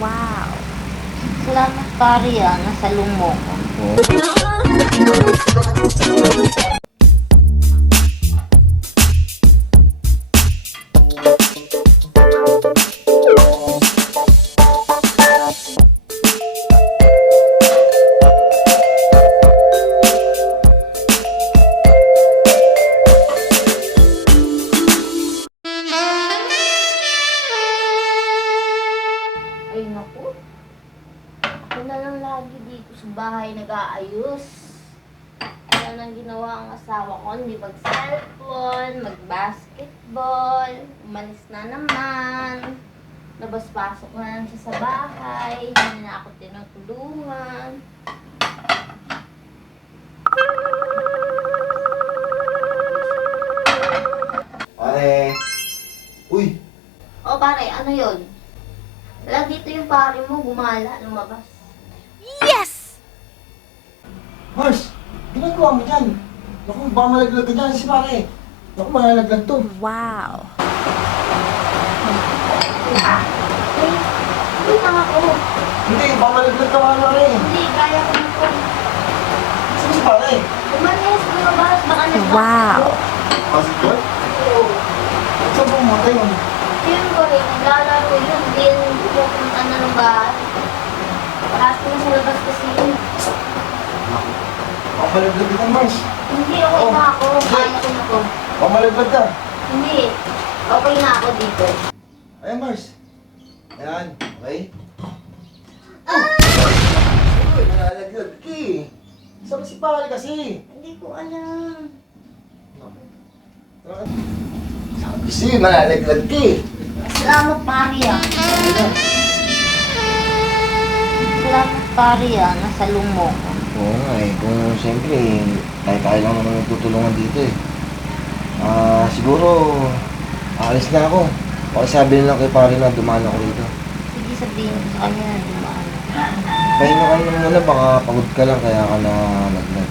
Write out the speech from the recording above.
Wow. Salamat pare nasa lumo ko. Ay naku, ako na lang lagi dito sa bahay nag-aayos. Kaya nang ginawa ang asawa ko, hindi mag-cellphone, mag-basketball, umalis na naman. Labas-pasok na lang siya sa bahay, hindi na ako tinutulungan. Pare! Uy! O pare, ano yun? Wala dito yung pare mo, gumala, lumabas. Yes! Mars! Ginagawa mo dyan? Naku, baka malaglag ka dyan si pare. Naku, malalaglag to. Wow. Hindi na ako. Hindi, baka malaglag ka pare. Hindi, kaya ko na po. Saan si pare? Umalis, lumabas, baka nagpapalok. Wow. Basketball? Oo. Saan po mga tayo? Siyempre, naglalaro yun. Hindi yun pupunta na ng bahay. Parati na sa labas kasi yun. Baka malaglag ka Mars. Hindi, okay na ako. Kaya ko na po. Baka malaglag ka. Hindi, okay na ako dito. Ayan Mars. Ayan, okay? Uy, malalaglag ka eh. Saan si pare kasi? Hindi ko alam. Sabi kasi, malalaglag ka eh. Salamat pare Salamat pare nasa lumo ko. Oo nga eh, kung siyempre, tayo lang naman nagtutulungan dito eh. Siguro, aalis na ako. Pakisabi lang kay pare na dumaan ako dito. Sige, sabihin ko sa kanya na dumaan. Pahinga ka naman muna, baka pagod ka lang kaya ka na naglag.